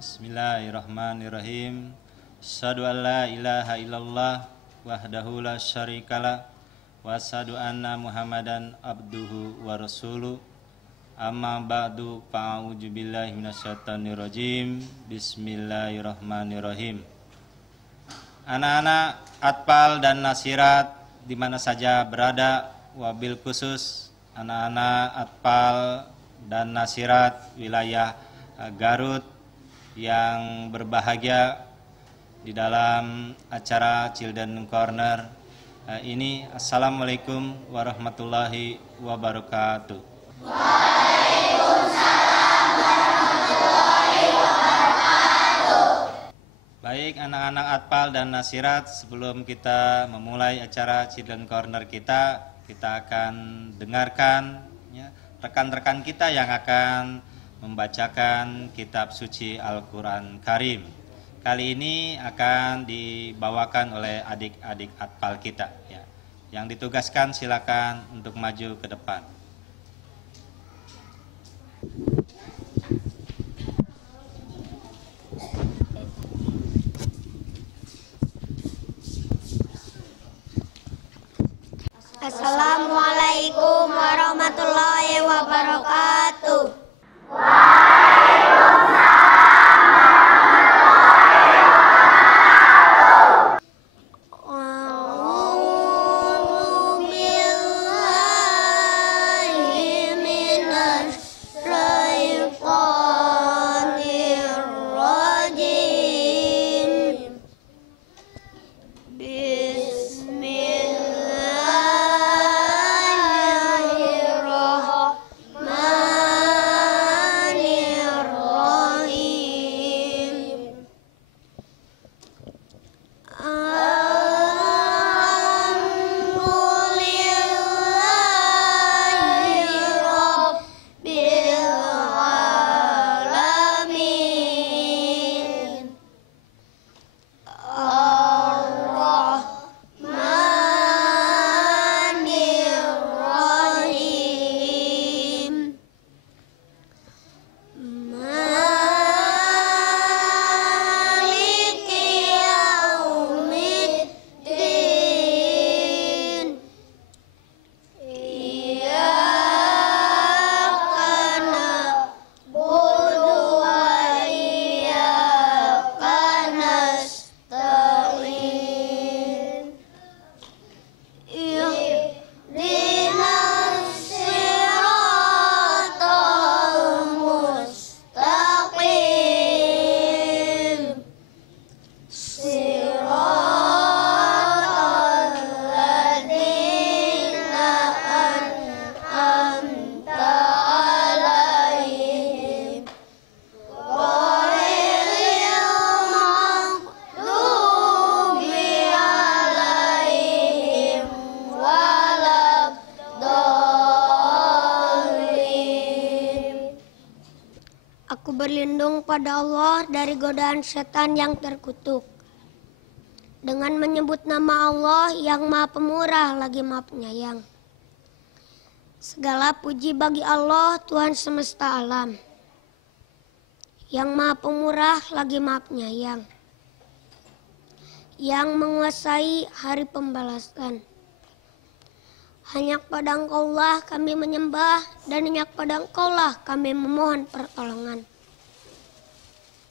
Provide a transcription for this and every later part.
Bismillahirrahmanirrahim. Asyhadu an la ilaha illallah wahdahu la syarikalah wa asyhadu anna Muhammadan abduhu wa rasuluh. Amma ba'du, fa'udzu billahi minasyaitonir rajim. Bismillahirrahmanirrahim. Anak-anak Atfal dan Nasirat di mana saja berada, wabil khusus anak-anak Atfal dan Nasirat wilayah Garut yang berbahagia di dalam acara Children Corner ini. Assalamualaikum warahmatullahi wabarakatuh. Waalaikumsalam warahmatullahi wabarakatuh. Baik anak-anak Atfal dan Nasirat, sebelum kita memulai acara Children Corner kita akan dengarkan ya, rekan-rekan kita yang akan membacakan kitab suci Al-Quran Karim. Kali ini akan dibawakan oleh adik-adik Atfal kita ya. Yang ditugaskan silakan untuk maju ke depan. Assalamualaikum warahmatullahi wabarakatuh. Aku berlindung pada Allah dari godaan setan yang terkutuk. Dengan menyebut nama Allah yang Maha Pemurah lagi Maha Penyayang. Segala puji bagi Allah Tuhan semesta alam, yang Maha Pemurah lagi Maha Penyayang, yang menguasai hari pembalasan. Hanya kepada Engkaulah kami menyembah, dan hanya kepada Engkaulah kami memohon pertolongan.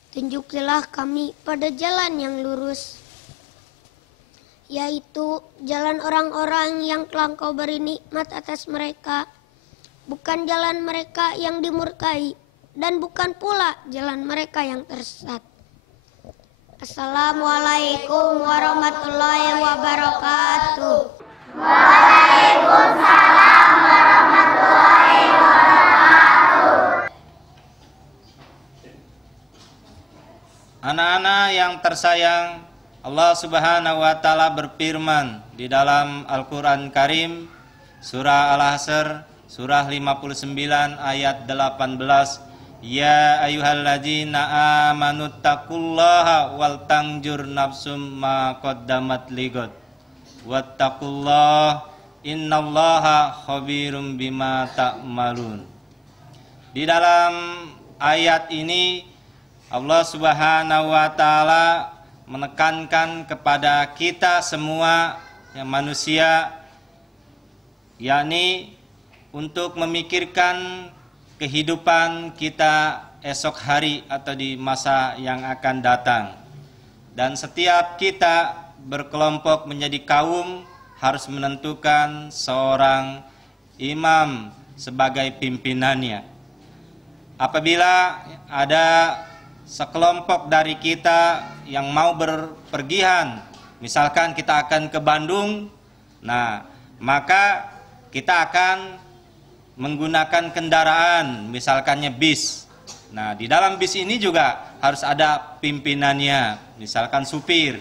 Tunjukilah kami pada jalan yang lurus, yaitu jalan orang-orang yang telah Engkau beri nikmat atas mereka, bukan jalan mereka yang dimurkai, dan bukan pula jalan mereka yang tersesat. Assalamualaikum warahmatullahi wabarakatuh. Waalaikumsalam warahmatullahi wabarakatuh. Anak-anak yang tersayang, Allah Subhanahu wa taala berfirman di dalam Al-Qur'an Karim surah Al-Hasr surah 59 ayat 18. Ya ayyuhalladzina amanu taqullaha wal tanjur nafsum ma qaddamat ligot wattaqullah innallaha khabirum bima ta'malun. Di dalam ayat ini Allah Subhanahu wa taala menekankan kepada kita semua yang manusia, yakni untuk memikirkan kehidupan kita esok hari atau di masa yang akan datang. Dan setiap kita berkelompok menjadi kaum harus menentukan seorang imam sebagai pimpinannya. Apabila ada sekelompok dari kita yang mau berpergian, misalkan kita akan ke Bandung, nah maka kita akan menggunakan kendaraan, misalkannya bis. Nah, di dalam bis ini juga harus ada pimpinannya, misalkan supir.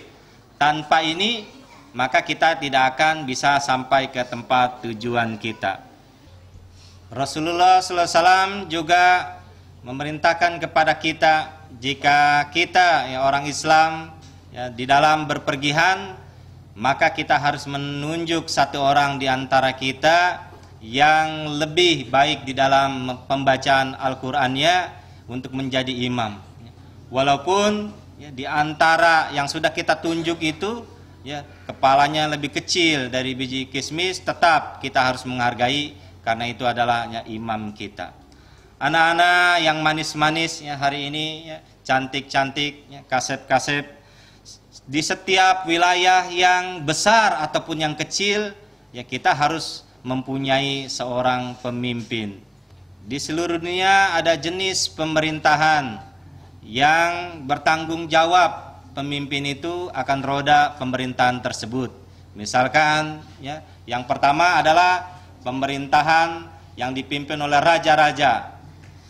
Tanpa ini, maka kita tidak akan bisa sampai ke tempat tujuan kita. Rasulullah SAW juga memerintahkan kepada kita, jika kita ya, orang Islam ya, di dalam berpergian, maka kita harus menunjuk satu orang di antara kita yang lebih baik di dalam pembacaan Al-Qur'annya untuk menjadi imam. Walaupun ya, di antara yang sudah kita tunjuk itu ya, kepalanya lebih kecil dari biji kismis, tetap kita harus menghargai karena itu adalah ya, imam kita. Anak-anak yang manis-manis ya, hari ini ya, cantik-cantik ya, kasep-kasep, di setiap wilayah yang besar ataupun yang kecil ya, kita harus mempunyai seorang pemimpin. Di seluruh dunia ada jenis pemerintahan yang bertanggung jawab, pemimpin itu akan roda pemerintahan tersebut. Misalkan ya, yang pertama adalah pemerintahan yang dipimpin oleh raja-raja.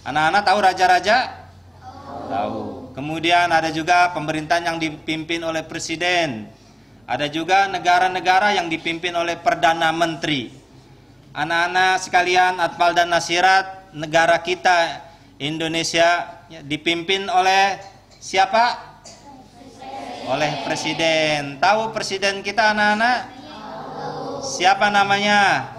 Anak-anak tahu raja-raja? Tahu. Kemudian ada juga pemerintahan yang dipimpin oleh presiden. Ada juga negara-negara yang dipimpin oleh perdana menteri. Anak-anak sekalian, atfal dan nasirat, negara kita Indonesia ya, dipimpin oleh siapa? Oleh presiden. Tahu presiden kita anak-anak? Siapa namanya?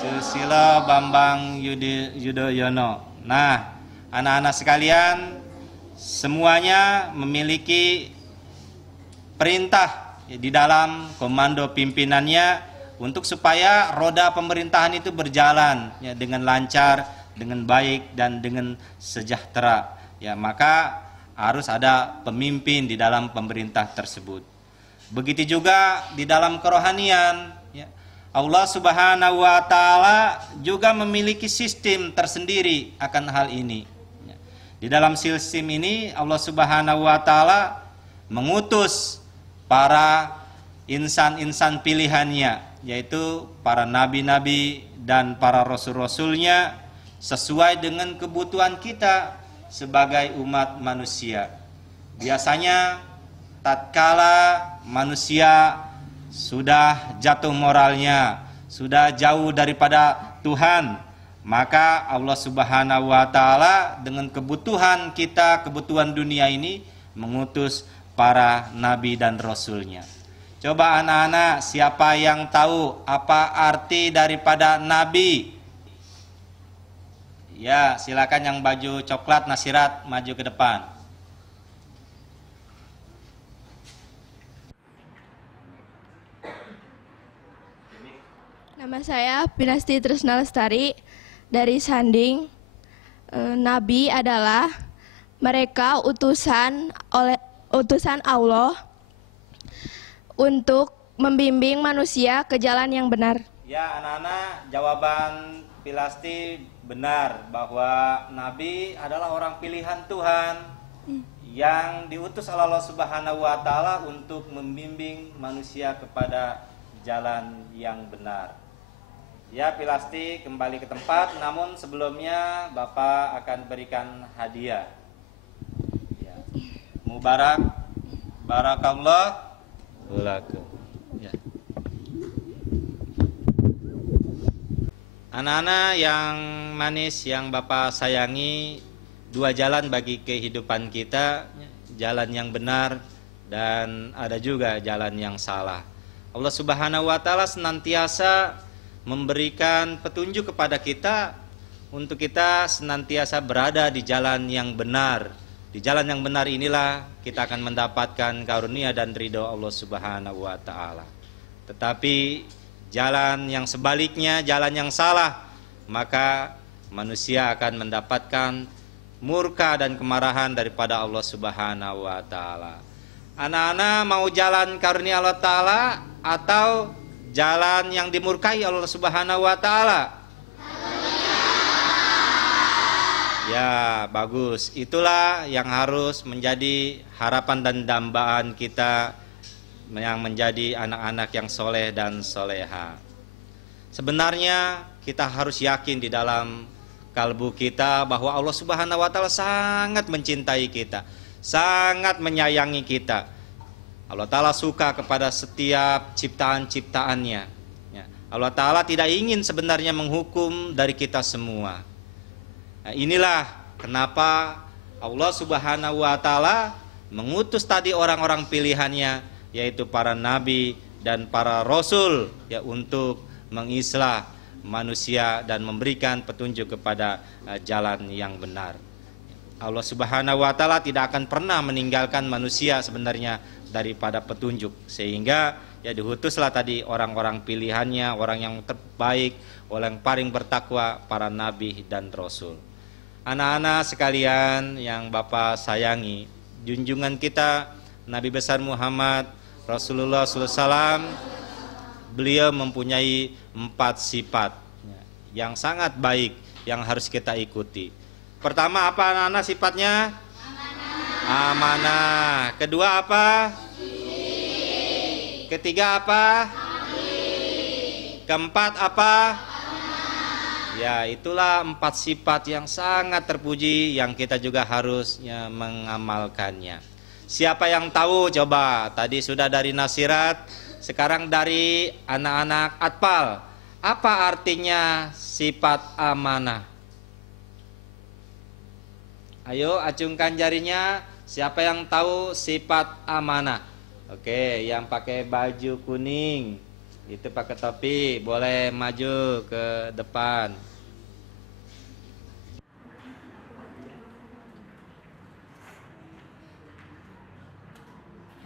Susilo Bambang Yudhoyono. Nah, anak-anak sekalian, semuanya memiliki perintah ya, di dalam komando pimpinannya untuk supaya roda pemerintahan itu berjalan ya, dengan lancar, dengan baik dan dengan sejahtera. Ya, maka harus ada pemimpin di dalam pemerintah tersebut. Begitu juga di dalam kerohanian. Ya, Allah Subhanahu wa taala juga memiliki sistem tersendiri akan hal ini. Ya, di dalam sistem ini Allah Subhanahu wa taala mengutus para insan-insan pilihannya, yaitu para nabi-nabi dan para rasul-rasulnya sesuai dengan kebutuhan kita sebagai umat manusia. Biasanya tatkala manusia sudah jatuh moralnya, sudah jauh daripada Tuhan, maka Allah Subhanahu wa taala dengan kebutuhan kita, kebutuhan dunia ini mengutus para nabi dan rasulnya. Coba anak-anak, siapa yang tahu apa arti daripada nabi? Ya, silakan yang baju coklat nasirat maju ke depan. Nama saya Pinasti Tresna Lestari dari Sanding. Nabi adalah mereka utusan Allah untuk membimbing manusia ke jalan yang benar. Ya, anak-anak, jawaban Pilasti benar bahwa Nabi adalah orang pilihan Tuhan yang diutus oleh Allah Subhanahu wa taala untuk membimbing manusia kepada jalan yang benar. Ya, Pilasti kembali ke tempat, namun sebelumnya Bapak akan berikan hadiah. Ya. Mubarak, barakallah. Ya. Anak-anak yang manis yang Bapak sayangi, dua jalan bagi kehidupan kita, jalan yang benar dan ada juga jalan yang salah. Allah Subhanahu wa taala senantiasa memberikan petunjuk kepada kita untuk kita senantiasa berada di jalan yang benar. Di jalan yang benar inilah kita akan mendapatkan karunia dan ridho Allah Subhanahu wa taala. Tetapi jalan yang sebaliknya, jalan yang salah, maka manusia akan mendapatkan murka dan kemarahan daripada Allah Subhanahu wa taala. Anak-anak mau jalan karunia Allah taala atau jalan yang dimurkai Allah Subhanahu wa taala? Ya, bagus. Itulah yang harus menjadi harapan dan dambaan kita yang menjadi anak-anak yang soleh dan soleha. Sebenarnya kita harus yakin di dalam kalbu kita bahwa Allah Subhanahu wa taala sangat mencintai kita, sangat menyayangi kita. Allah taala suka kepada setiap ciptaan-ciptaannya. Ya, Allah taala tidak ingin sebenarnya menghukum dari kita semua. Nah, inilah kenapa Allah Subhanahu wa taala mengutus tadi orang-orang pilihannya, yaitu para nabi dan para rasul, ya, untuk mengislah manusia dan memberikan petunjuk kepada jalan yang benar. Allah Subhanahu wa taala tidak akan pernah meninggalkan manusia sebenarnya daripada petunjuk, sehingga ya diutuslah tadi orang-orang pilihannya, orang yang terbaik, orang yang paling bertakwa, para nabi dan rasul. Anak-anak sekalian yang Bapak sayangi, junjungan kita Nabi besar Muhammad Rasulullah SAW, beliau mempunyai 4 sifat yang sangat baik yang harus kita ikuti. Pertama apa anak-anak sifatnya? Amanah. Kedua apa? Ketiga apa? Keempat apa? Ya, itulah 4 sifat yang sangat terpuji yang kita juga harusnya mengamalkannya. Siapa yang tahu coba? Tadi sudah dari nasirat, sekarang dari anak-anak atfal. Apa artinya sifat amanah? Ayo acungkan jarinya, siapa yang tahu sifat amanah? Oke, yang pakai baju kuning, itu pakai topi, boleh maju ke depan.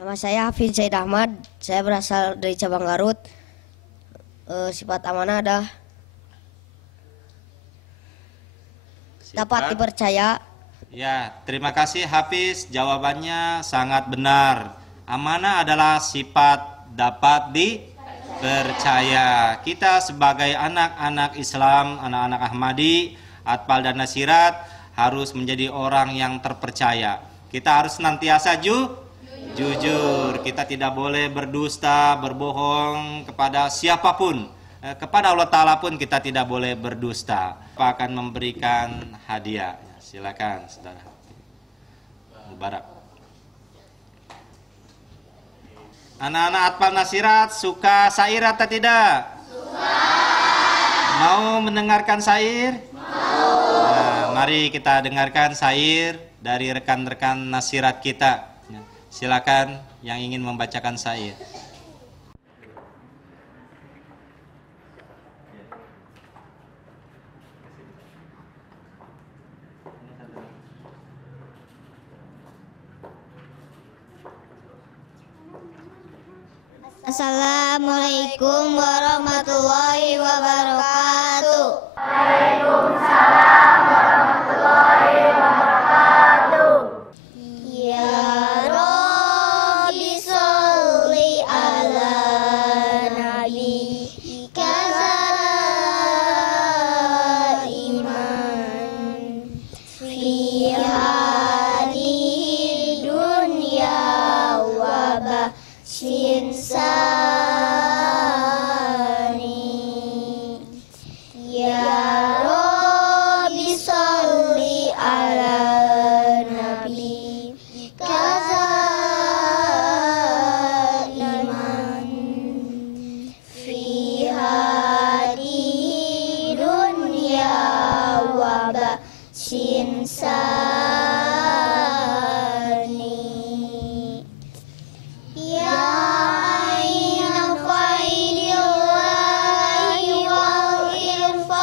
Nama saya Hafiz Zaid Ahmad, saya berasal dari cabang Garut. Sifat amanah adalah dapat dipercaya. Ya, terima kasih Hafiz, jawabannya sangat benar. Amanah adalah sifat dapat dipercaya. Kita sebagai anak-anak Islam, anak-anak Ahmadi, atfal dan nasirat harus menjadi orang yang terpercaya. Kita harus senantiasa jujur, kita tidak boleh berdusta, berbohong kepada siapapun. Kepada Allah Ta'ala pun kita tidak boleh berdusta. Pak akan memberikan hadiah. Silakan saudara Mubarak. Anak-anak atfal nasirat suka syair atau tidak? Suka. Mau mendengarkan syair? Mau. Nah, mari kita dengarkan syair dari rekan-rekan nasirat kita. Silakan yang ingin membacakan syair. Assalamualaikum warahmatullahi wabarakatuh. Waalaikumsalam warahmatullahi wabarakatuh. Ya Rabbi sholli ala Nabi iman fi hadhihi dunya wa basyin sani. Ya Rabbi sholli ala Nabi iman fi hadhihi dunya wa basyin sani. Ya aina faidillahi wal irfan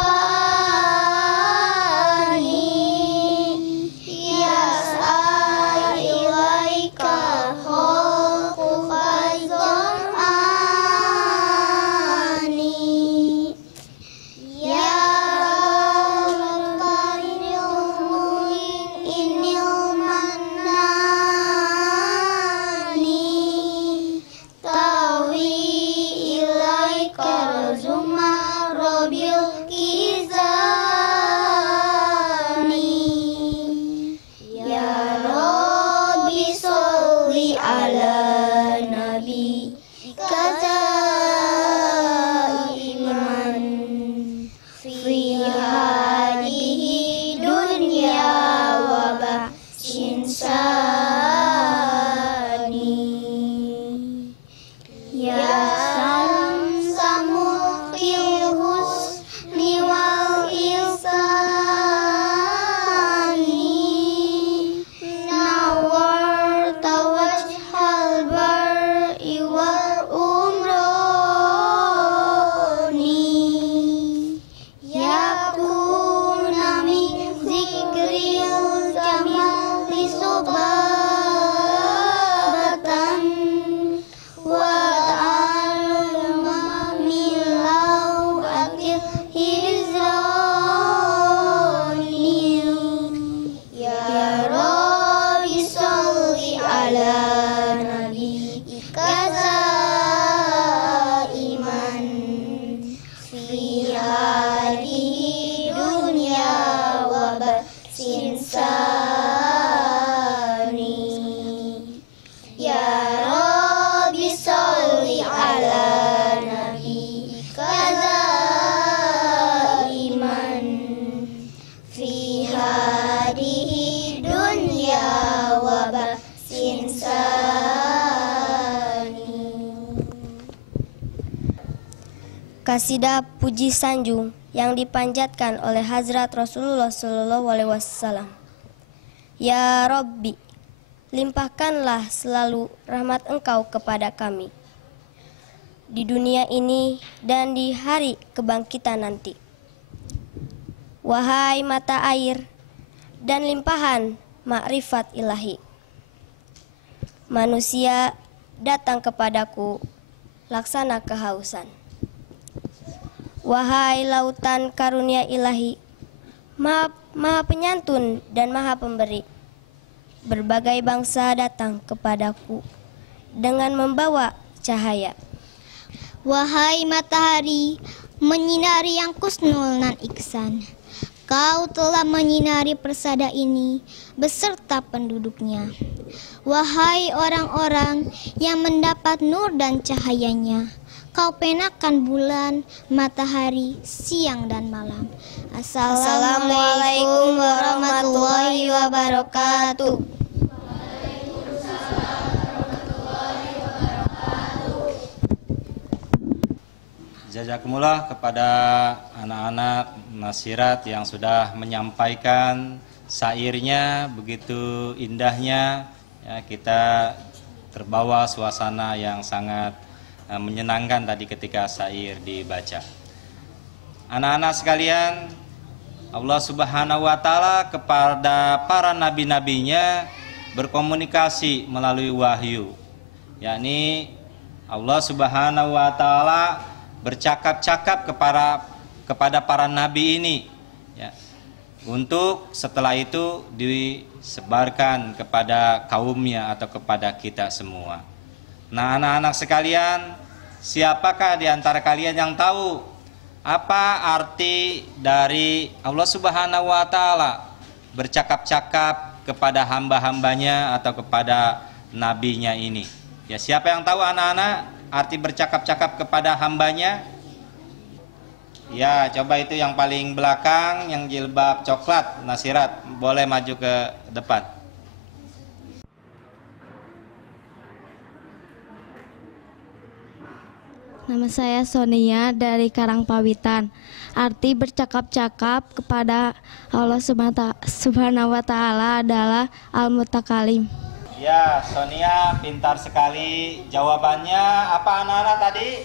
insani. Ya Rabbi sholli ala nabi kaza iman fi hadihi dunya wa ba'sin sani. Kasidah puji sanjung yang dipanjatkan oleh Hazrat Rasulullah SAW. Ya Rabbi, limpahkanlah selalu rahmat Engkau kepada kami di dunia ini dan di hari kebangkitan nanti. Wahai mata air dan limpahan makrifat ilahi, manusia datang kepadaku laksana kehausan. Wahai lautan karunia ilahi, maha penyantun dan maha pemberi, berbagai bangsa datang kepadaku dengan membawa cahaya. Wahai matahari, menyinari yang kusnul nan iksan, Kau telah menyinari persada ini beserta penduduknya. Wahai orang-orang yang mendapat nur dan cahayanya, Kau penakan bulan, matahari, siang dan malam. Assalamualaikum warahmatullahi wabarakatuh. Jazakumullah kepada anak-anak nasirat yang sudah menyampaikan syairnya begitu indahnya. Ya, kita terbawa suasana yang sangat menyenangkan tadi ketika syair dibaca. Anak-anak sekalian, Allah Subhanahu wa Ta'ala kepada para nabi-nabinya berkomunikasi melalui wahyu, yakni Allah Subhanahu wa Ta'ala bercakap-cakap kepada para nabi ini, ya, untuk setelah itu disebarkan kepada kaumnya atau kepada kita semua. Nah, anak-anak sekalian, siapakah di antara kalian yang tahu apa arti dari Allah Subhanahu wa Ta'ala bercakap-cakap kepada hamba-hambanya atau kepada nabinya ini? Ya, siapa yang tahu anak-anak arti bercakap-cakap kepada hambanya? Ya, coba itu yang paling belakang, yang jilbab coklat, nasirat, boleh maju ke depan. Nama saya Sonia dari Karangpawitan. Arti bercakap-cakap kepada Allah Subhanahu wa Ta'ala adalah Al-Mutakalim. Ya, Sonia pintar sekali. Jawabannya apa anak-anak tadi?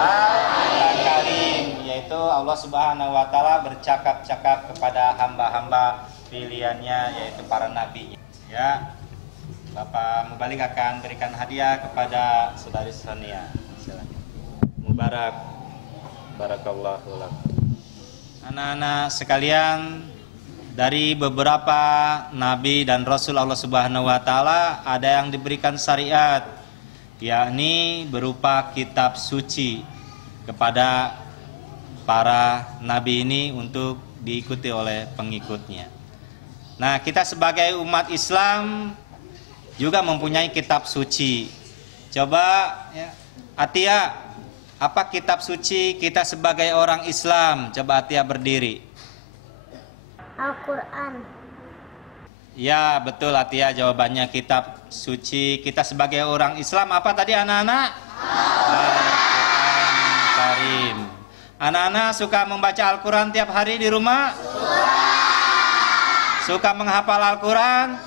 Al-Mutakalim, yaitu Allah Subhanahu wa Ta'ala bercakap-cakap kepada hamba-hamba pilihannya, yaitu para nabinya. Ya, Bapak Mubalik akan berikan hadiah kepada saudari Sonia. Silakan. Mubarak, barakallahu lakum. Anak-anak sekalian, dari beberapa nabi dan rasul Allah Subhanahu wa Ta'ala ada yang diberikan syariat, yakni berupa kitab suci kepada para nabi ini untuk diikuti oleh pengikutnya. Nah, kita sebagai umat Islam juga mempunyai kitab suci. Coba ya, Atia, apa kitab suci kita sebagai orang Islam? Coba Atia berdiri. Al-Quran. Ya, betul Atia, jawabannya kitab suci kita sebagai orang Islam. Apa tadi anak-anak? Al-Quran Karim. Anak-anak suka membaca Al-Quran tiap hari di rumah? Suka menghafal Al-Quran?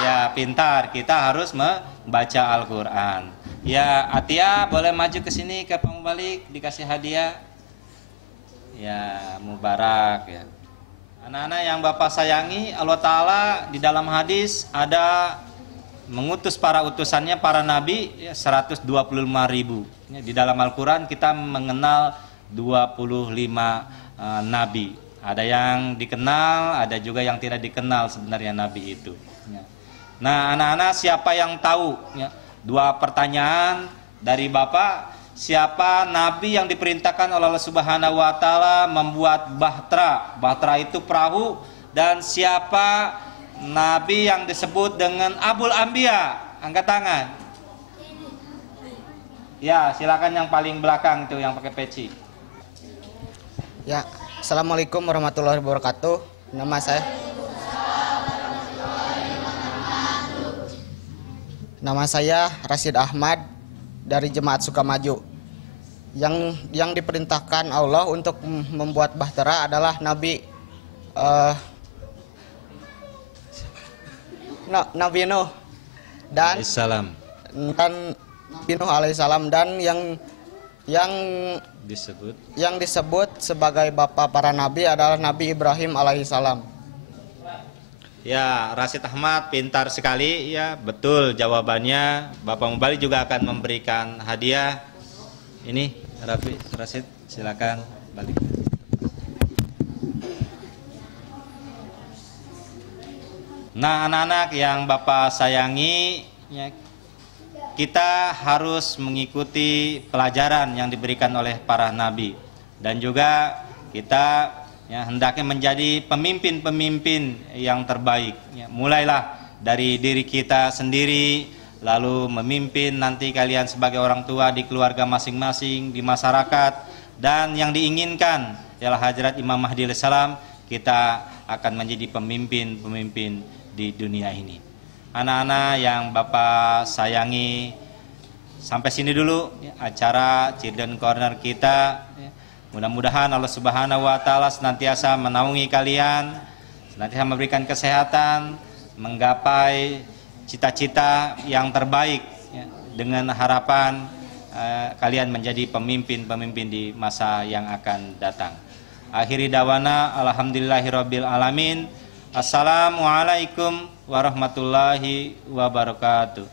Ya, pintar, kita harus membaca Al-Quran. Ya, Atia boleh maju ke sini ke pembalik, dikasih hadiah. Ya, mubarak ya. Anak-anak yang Bapak sayangi, Allah Ta'ala di dalam hadis ada mengutus para utusannya, para nabi ya, 125.000. Ya, di dalam Al-Quran kita mengenal 25 nabi. Ada yang dikenal, ada juga yang tidak dikenal sebenarnya nabi itu. Ya. Nah, anak-anak siapa yang tahu? Ya, 2 pertanyaan dari Bapak. siapa nabi yang diperintahkan oleh Allah Subhanahu wa taala membuat bahtera. Bahtera itu perahu. Dan siapa nabi yang disebut dengan Abul Anbiya? Angkat tangan. Ya, silakan yang paling belakang itu yang pakai peci. Ya, Assalamualaikum warahmatullahi wabarakatuh. Nama saya Rashid Ahmad dari Jemaat Sukamaju. Yang diperintahkan Allah untuk membuat bahtera adalah Nabi Nabi Nuh dan Nabi Nuh alaihissalam, dan yang disebut sebagai bapak para nabi adalah Nabi Ibrahim alaihissalam. Ya, Rashid Ahmad pintar sekali ya, betul jawabannya. Bapak Mubalik juga akan memberikan hadiah. Ini Rashid, silakan balik. Nah, anak-anak yang Bapak sayangi, ya, kita harus mengikuti pelajaran yang diberikan oleh para nabi, dan juga kita hendaknya menjadi pemimpin-pemimpin yang terbaik. Mulailah dari diri kita sendiri, lalu memimpin nanti kalian sebagai orang tua di keluarga masing-masing, di masyarakat, dan yang diinginkan ialah Hadrat Imam Mahdi alaihissalam, kita akan menjadi pemimpin-pemimpin di dunia ini. Anak-anak yang Bapak sayangi, sampai sini dulu acara Children Corner kita. Mudah-mudahan Allah Subhanahu wa taala senantiasa menaungi kalian, senantiasa memberikan kesehatan, menggapai cita-cita yang terbaik, dengan harapan kalian menjadi pemimpin-pemimpin di masa yang akan datang. Akhiri dawana alhamdulillahirabbil alamin. Assalamualaikum warahmatullahi wabarakatuh.